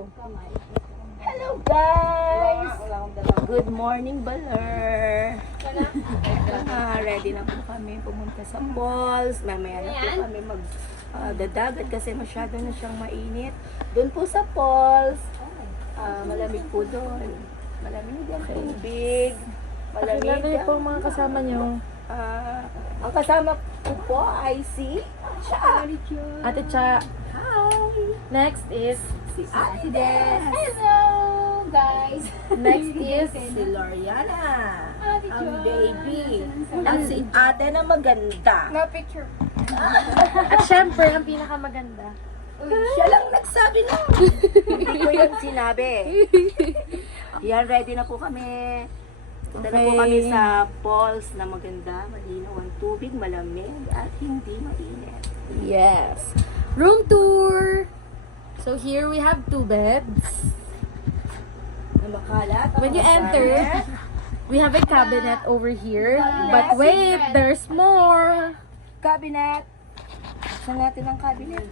Hello guys! Good morning, Baler! Ready na po kami pumunta sa malls. Mamaya na po kami magdadagat kasi masyado na siyang mainit. Doon po sa malls, malamig po doon. Malamig ang tubig. Malamig ang po mga kasama nyo. Ang kasama ko po ay si Cha. Ate Cha. Hi! Next is Si Ate Des. Hello, guys! Next is Si Loriana. Ang baby. At si ate na maganda. No picture. at syempre ang pinakamaganda. Siya lang nagsabi na. Hindi ko yun sinabi. Yan, ready na po kami. Punta na po Okay. kami sa falls na maganda. Malinaw ang tubig, malamig, at hindi mainit. Yes. Room tour. So here we have 2 beds. Na makalat. When you enter, we have a cabinet over here. But wait, there's more. Cabinet. Saan natin ang cabinet?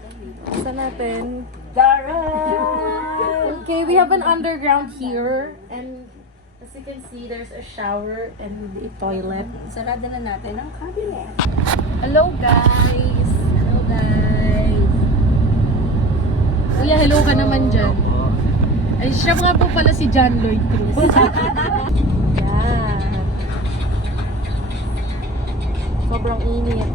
Saan natin? Daran! Okay, we have an underground here. And as you can see, there's a shower and a toilet. Sarada na natin ang cabinet. Hello guys! Hello guys! Kuya, hello ka naman dyan. Ay, siya nga po pala si John Lloyd Cruz. Yan. Sobrang init.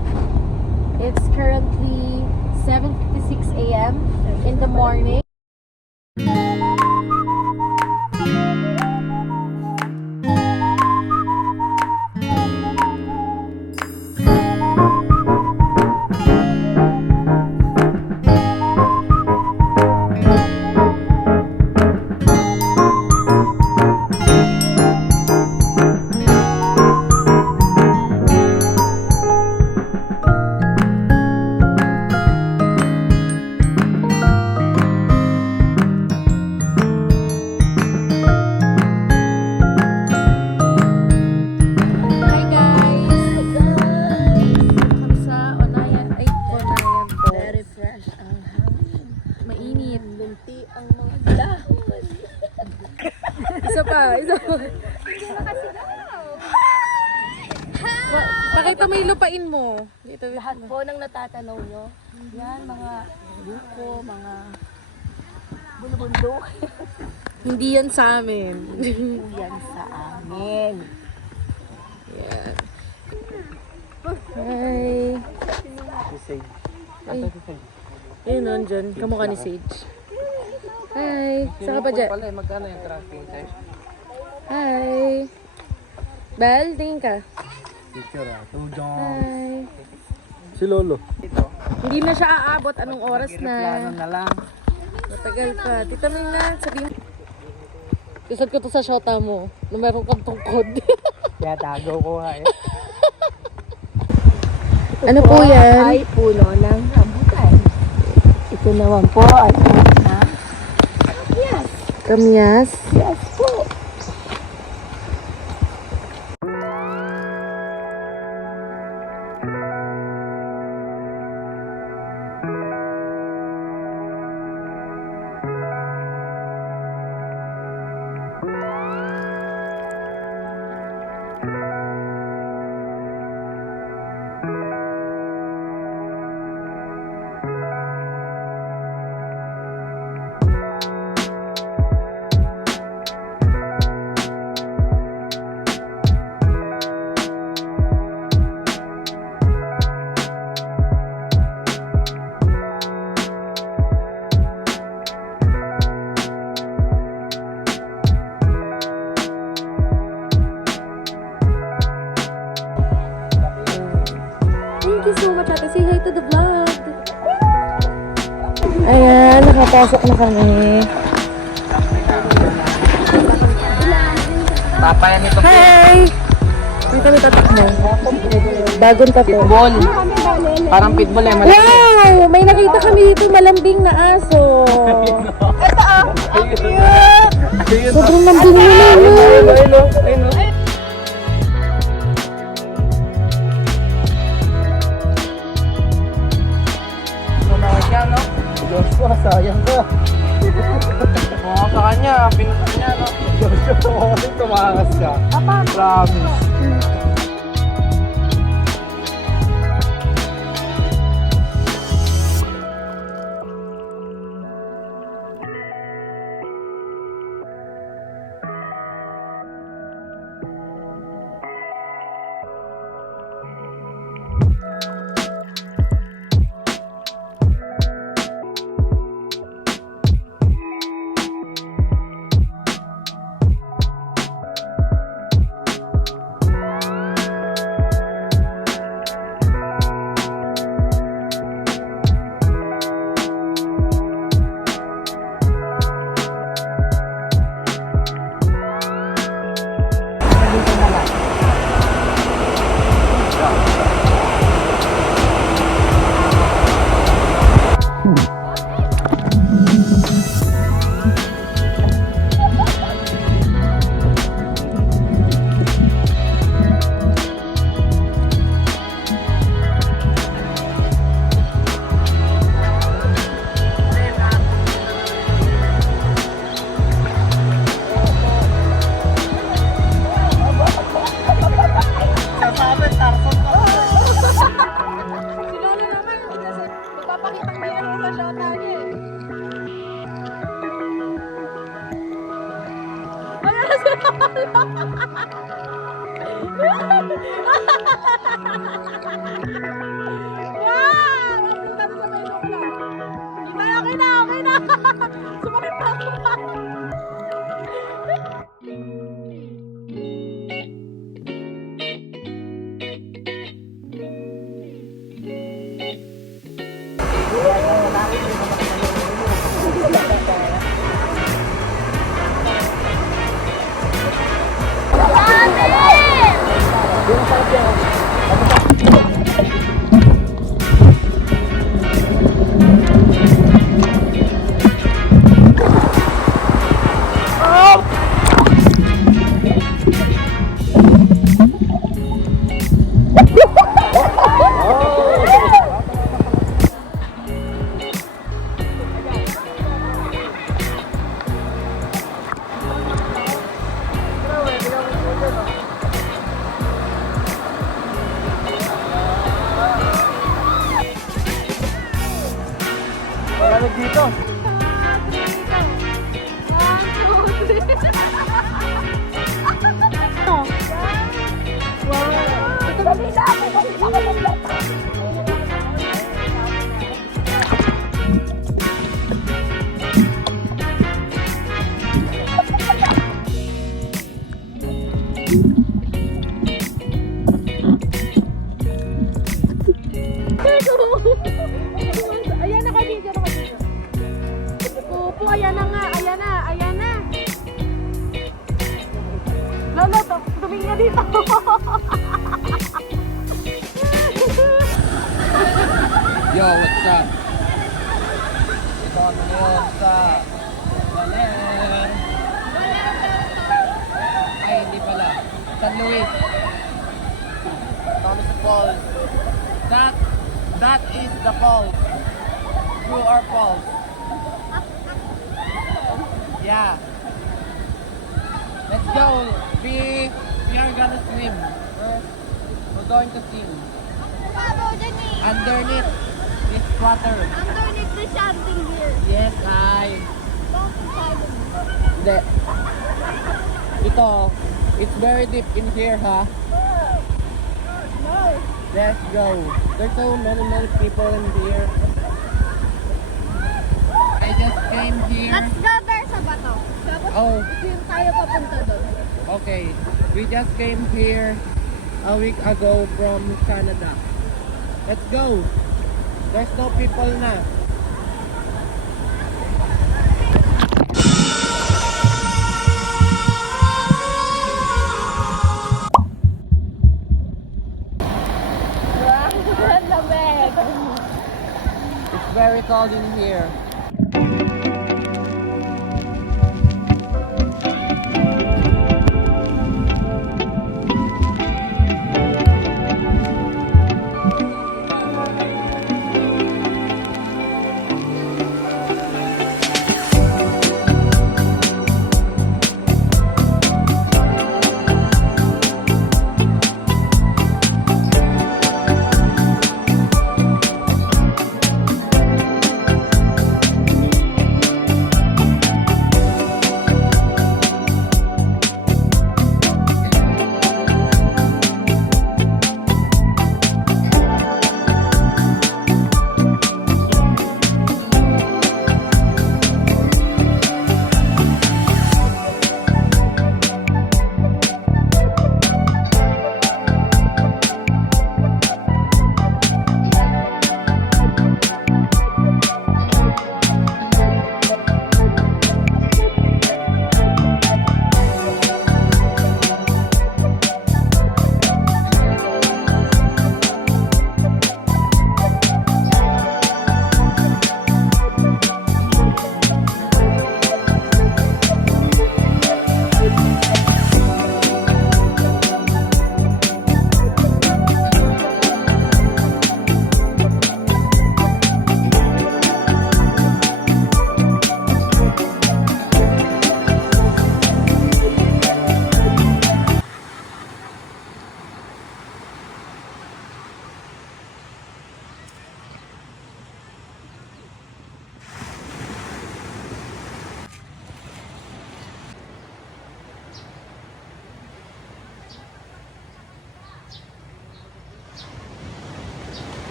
It's currently 7:56 a.m. in the morning. Hi guys! Kami sa Onayan. Ay, Onayan po. Very fresh ang hangin. Mainit. Lunti ang mga dahon. Isa pa. Pakita mo yung lupain mo. Dito. Lahat po ng natatanaw nyo, yan, mga buko, mga bulubundok. Hindi yan sa amin. Yan sa amin. Yan. Hi. Ay. Ayun nun dyan. Kamukha ni Sage. Hi. Saan ka pa dyan? Magkano yung tracking time? Hi. Bal, tingin ka. Picture Tujong. Hi. Si Lolo. Hindi na siya aabot. Anong oras Plano na? na lang. Matagal pa. Tita mo na. Sabihin. Isad ko to sa shota mo. Na meron kang tungkod. Kaya tagaw ko nga eh. Ano po yan? Ay puno ng rambutan. Ito naman po ay puno ng yes. Kamyas. Yes po. Thank you so much, ate. Say hi to the vlog. Ayan, nakapasok na kami. Papayan nito. Hi! May kami tatakbo. Bagong tapo. Pitbull. Parang pitbull eh. Wow! May nakita kami dito malambing na aso. Sobrang lambing na naman. Ayun o. Sayang ka. niya, pinunta niya, no? Tumakas ka. Promise. Magpapakitang may ano sa shota niya eh. Ano na si Wow! Napunta na sa may sukla. Okay na, okay na. Sumakit pa ako. Malamig dito. Ayan na kasi, dyan ako dito. Pupo, ayan na nga, ayan na, ayan na. Lolo, tumingin nga dito. Yo, what's up? Ito ngayon sa Baler. Ay, hindi pala. San Luis. Kami sa falls. That is the falls. Through our falls. Yeah. Let's go. We are gonna swim. We're going to swim. Underneath this water. Underneath the shanty here. Yes, I. Don't inside of me. Hindi. Ito, it's very deep in here, ha? No. Let's go. There's so many people in here. I just came here. Let's go there sa bato. Tapos Oh, yun tayo papunta doon. okay. We just came here a week ago from Canada. Let's go. There's no people na. It's very cold in here.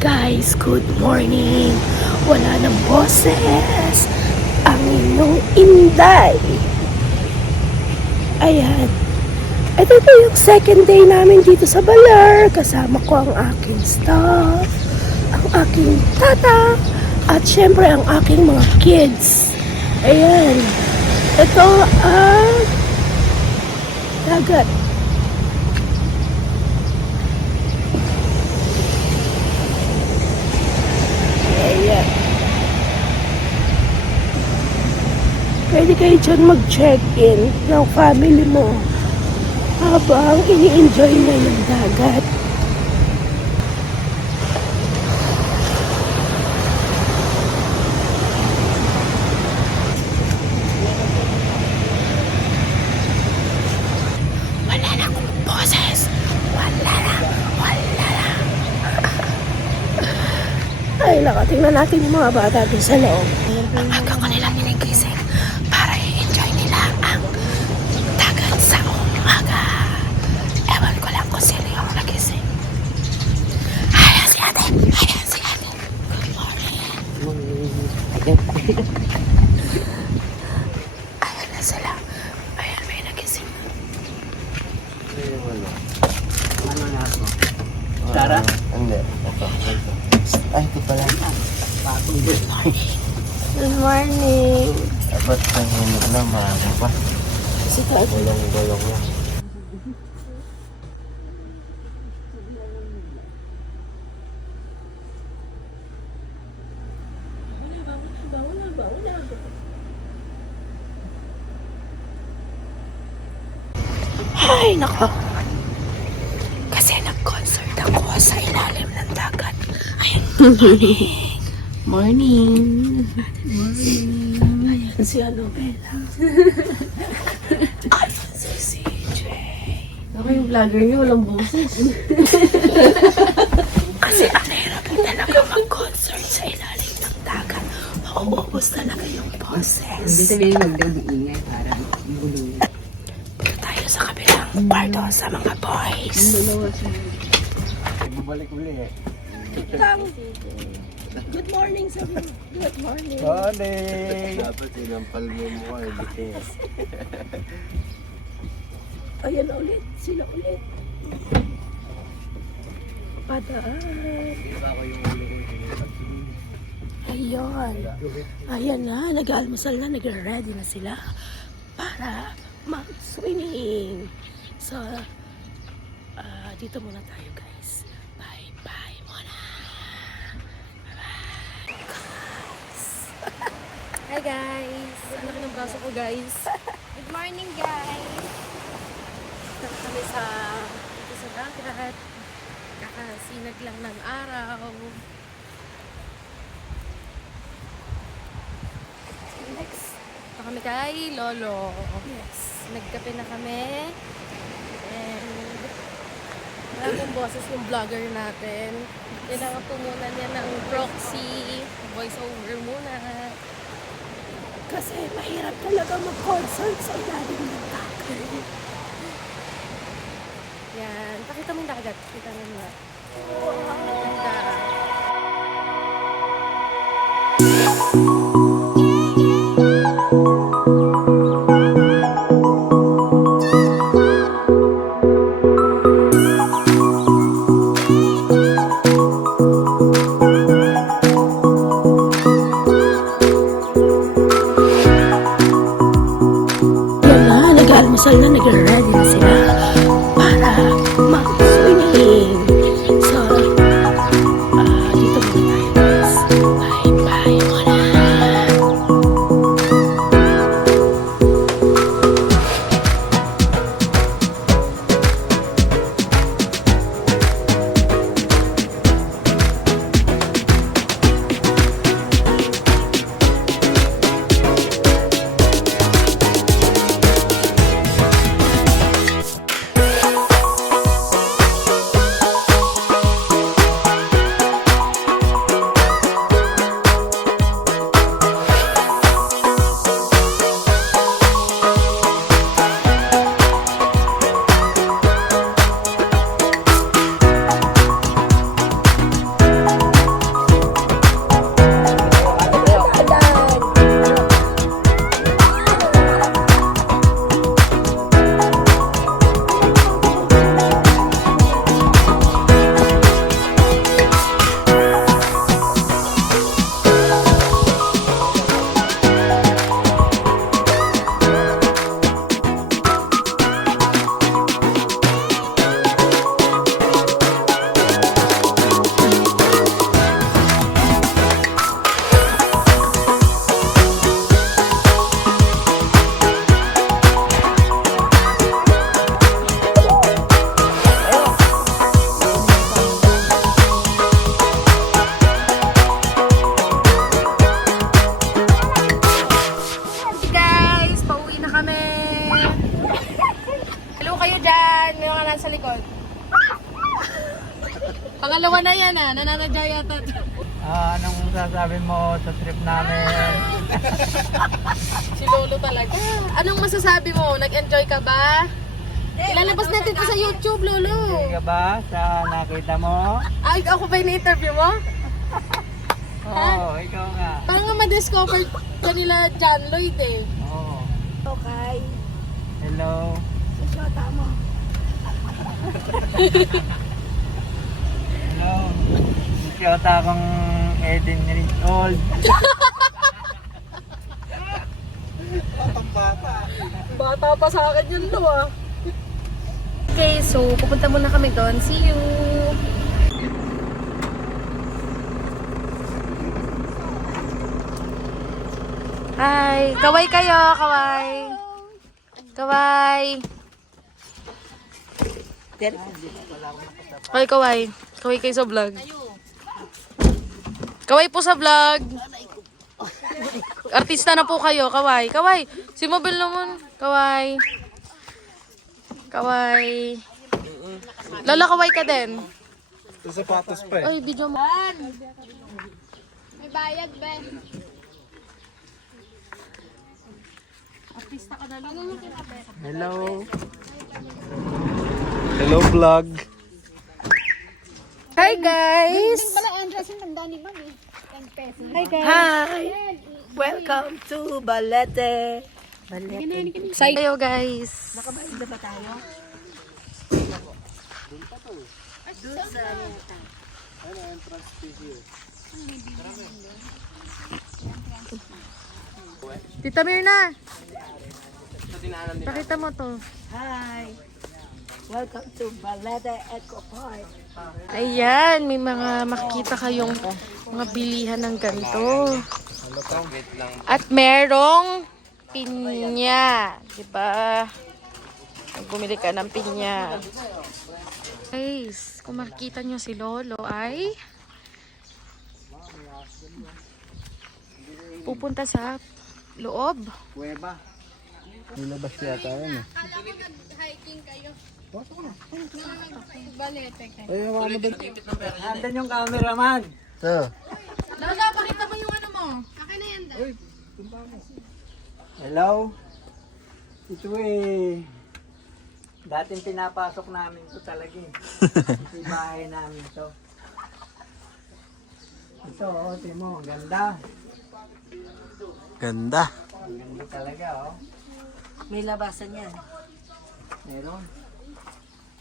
Guys, good morning. Wala ng boses. Ang inyong inday. Ayan. Ito po yung second day namin dito sa Baler. Kasama ko ang aking staff, ang aking tata, at syempre ang aking mga kids. Ayan. Ito ang dagat. Ayan. Pwede kayo dyan mag-check-in ng family mo habang ini-enjoy na yung dagat. Wala na akong boses. Wala na. Ay, naka, tingnan natin yung mga bata doon sa loob. Ang aga ko nilang ginigising para i-enjoy nila ang dagat sa umaga. Ewan ko lang kung sino yung nagising. Ayan si ate. Good morning. Ayan na sila. Ayan, may nagising. Tara? Hindi. Ito. Ay, ito pala. Good morning. Dapat tahimik na, marami pa. Si Kat. Gulong-gulong na. Ay, nako. Kasi nag-concert ako sa ilalim ng dagat. Ayun. Morning. Ayan si Bella. Ayan si CJ. Ako yung vlogger niyo, walang boses. Kasi ang hirap talaga mag-concert sa ilalim ng dagat. Mauubos talaga yung boses. Hindi sabihin magdag-iingay para gulo. Punta tayo sa kabilang kwarto sa mga boys. Bumalik uli eh. Good morning, sabi mo. Good morning. Morning! Dapat sinampal mo mo ay bitis. Ayan na ulit. Sila ulit. Padaan. Di ba ako yung uli ko Ayun. Ayan na. Nag-almusal na. Nag-ready na sila para mag-swimming. So, dito muna tayo, guys. Bye-bye muna. Bye-bye. Guys. Hi guys! Ang laki ng braso ko guys. Good morning, guys. Dito kami dito sa dagat. Kakasinag lang ng araw. Next. Ito kami kay Lolo. Yes. Nagkape na kami. And maraming boses yung vlogger natin. Kailangan po muna niya ng proxy. Voice over muna. Kasi mahirap talaga mag-concert sa ilalim ng dagat. Yan. Pakita mo yung dagat. Kita mo nga. Ganda. Yan na. Nag-almusal na. Nag-ready na sila para mag-swimming. So, dito muna tayo, guys. Bye-bye muna. likod. Pangalawa na yan nananadya yata. Anong sasabi mo sa trip namin? Si Lolo talaga. Anong masasabi mo? Nag-enjoy ka ba? Ilalabas natin ito sa YouTube, Lolo. Hindi ka ba sa nakita mo? Ay, ako ba ini-interview mo? Oo, ikaw nga. Parang nga ma-discover ka nila John Lloyd eh. Oo. Okay. Hello. Susyota mo. Hello. Siyota akong 18 years old. Bata pa sa akin yun, Lo ah. Okay, so pupunta muna kami doon. See you! Hi! Kaway kayo! Kaway! Kaway! Kaway, kaway. Kaway kayo sa vlog. Kaway po sa vlog. Artista na po kayo. Kaway. Kaway. Si Mabel naman. Kaway. Kaway. Lola, kaway ka din. Sa sapatos pa Ay, video mo. May bayad, be. Artista ka na lang. Hello. Hello vlog. Hi guys! Pala, Andres, yung tanda ni Mami. 10 pesos. Hi guys! Hi! Welcome to Balete. Say kayo guys! Nakabayad na ba tayo? Doon sa Tita Mirna! Pakita mo to. Hi! Welcome to Balete Eco Park. Ayan, may mga makikita kayong mga bilihan ng ganito. At merong pinya. Diba? Pag bumili ka ng pinya. Guys, kung makikita nyo si Lolo ay pupunta sa loob. Kuweba. Nilabas yata yun eh. Kala ko nag-hiking kayo. Balete kayo. Ay, hawa mo doon. Andan yung cameraman. So. Lola, pakita mo yung ano mo. Akin na yan, dad. Hello. Ito eh. Dating pinapasok namin to talaga eh. Ito yung bahay namin to. Ito, oh, timo, ang ganda. Ganda. Ang ganda talaga, oh. May labasan yan. Meron.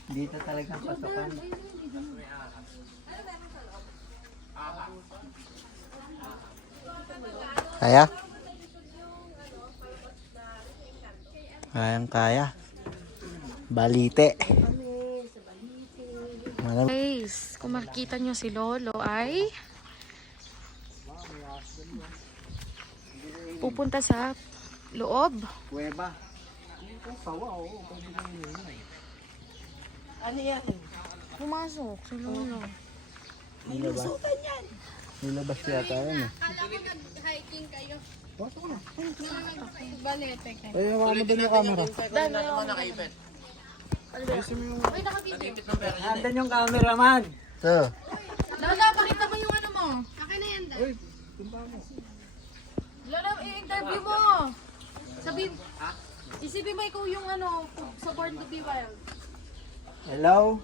Dito talaga ang pasukan. Kaya? Kayang-kaya. Balite. Guys, kung makikita nyo si Lolo ay pupunta sa loob. Kuweba. Ano yan? Pumasok si Lolo. Nilabas yata yun eh. Kala ko nag-hiking kayo. Balete kayo. Ay, hawa mo doon yung camera. Ay, naka-video. Andan yung cameraman. So. Lola, pakita mo yung ano mo. Akin na yan, dad. Lola, i-interview mo. Sabi, isipin mo ikaw yung ano, sa Born to be Wild. Hello.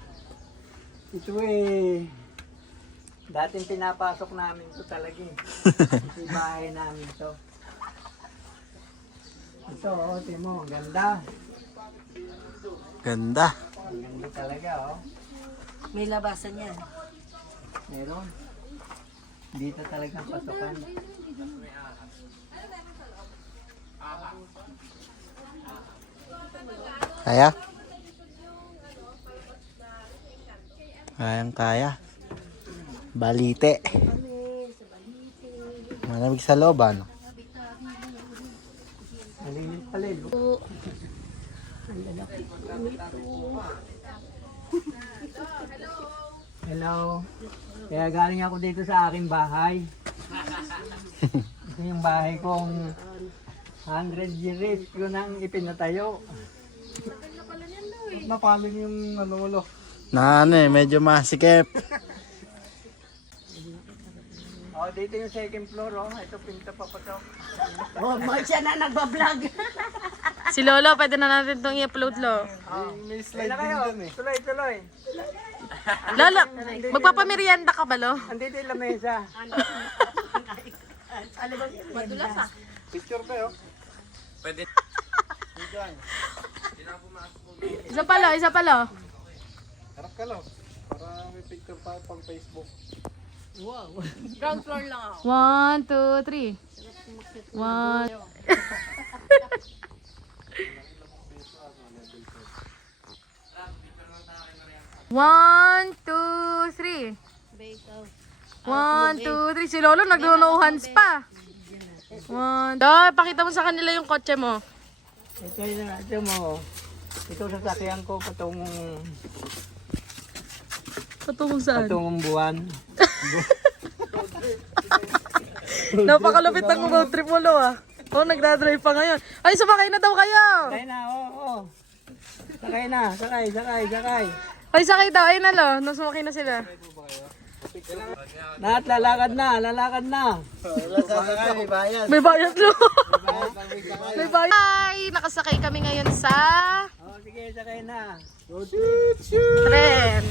Ito eh. Dating pinapasok namin to talaga eh. Ito yung bahay namin to. Ito, oh, timo, ang ganda. Ganda. Ang ganda talaga, oh. May labasan yan. Meron. Dito talaga ang pasukan. Kaya? Kayang-kaya. Balite. Malamig sa loob, ano? Malinis pala eh. Hello. Kaya galing ako dito sa aking bahay. Ito yung bahay kong 100 years ko nang ipinatayo. napalo yung ano mo lo. Na ano eh, medyo masikip. Oh, dito yung second floor, oh. Ito pinta pa pa to. Oh, siya na nagbablog. Si Lolo, pwede na natin itong i-upload, Lo. May slide din dun eh. Tuloy, tuloy. Lolo, magpapamerienda ka ba, Lo? Andito yung lamesa. Madulas ah. Picture kayo. Isa pa, Lo, isa pa, Lo. Harap ka lo. Para may picture pa pang Facebook. Ground floor lang ako. 1, 2, 3. 1. One, two, three. 1, 2, 3. Si Lolo nagnunuhans pa. 1. Pakita mo sa kanila yung kotse mo. Ito yung ito mo. Ito sasakyan ko Patungong saan? patungong buwan. Napakalupit ng road trip mo, Lo, ah. Oh, nagdadrive pa ngayon. Ay, sumakay na daw kayo. Sakay na, oo. Sakay na, sakay. Ay, sakay daw. Ay na, Lo. Nasumakay na sila. Lahat lalakad na. Sasakay, bayad. May bayad, Lo. May bayad. Ay, nakasakay kami ngayon sa Oh, sige, sakay na. tren.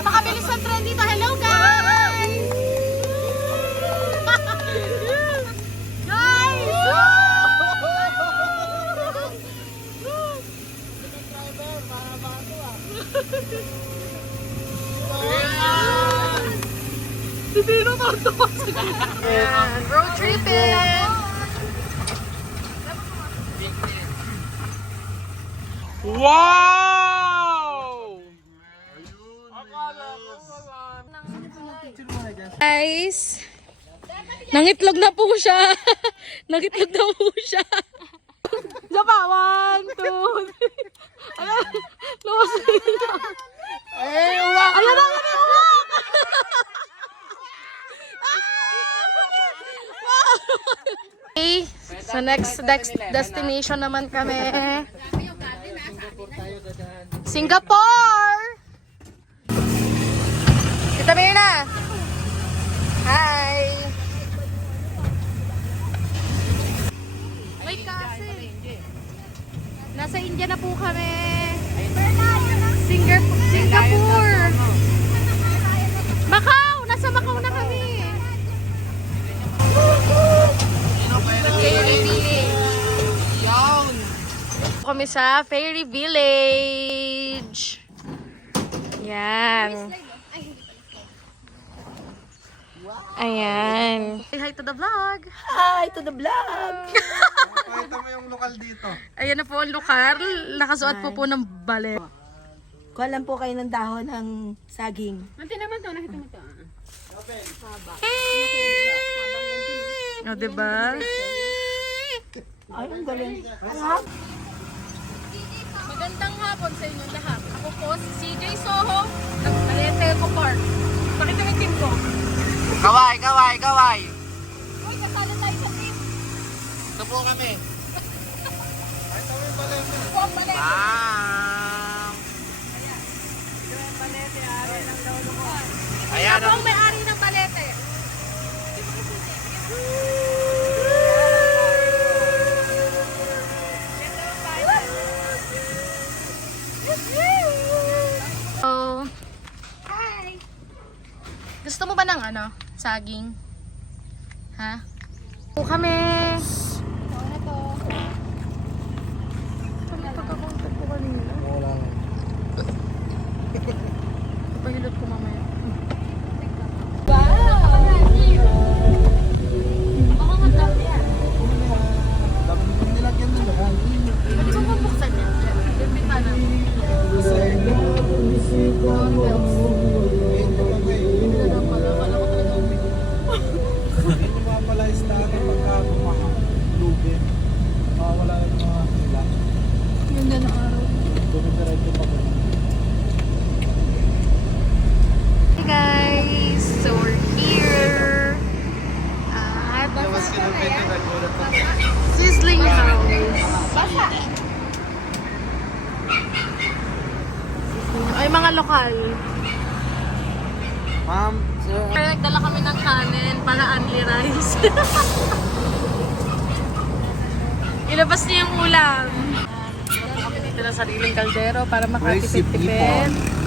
Napakabilis ng tren dito. Hello, guys! Guys! Hindi na matuwa sa road tripping! Guys, nangitlog na po siya. Nangitlog na po siya. Isa pa, 1, 2, 3. Ayan, luwas na yun. Ayan na, uwak! Okay, so next destination naman kami. Singapore! Tita Mirna! Hi! Wait kasi. Nasa India na po kami. Singapore! Macau! Nasa Macau na kami. Fairy Village. Kami sa Fairy Village. Yan. Ayan. Say hi to the vlog. Hi to the vlog. Pakita mo yung lokal dito. Ayan na po ang lugar. Nakasuot po ng baler. Kuha lang po kayo ng dahon ng saging. Manti naman to, nakita mo to. O, diba? Ay, ang galing. Magandang hapon sa inyong lahat. Ako po si CJ Soho ng Balete Eco Park. Pakita mo yung team ko. Kaway! Uy, kasali tayo sa team. Ito po kami. Ito ang Balete. Ayan. Ako ang may-ari ng Balete. Oh. Hi. Gusto mo ba ng ano? Saging? Ha? Po kami. Wala. Pahilot ko mamaya. Pwede mo bubuksan yan? Yung bintana. Ganda ng araw. Hey guys! So we're here at Sizzling House. Ay, mga lokal. Ma'am, sir. Kaya nagdala kami ng kanin para only rice. Ilabas niyo yung ulam. Kami dito ng sariling kaldero para makatipid-tipid.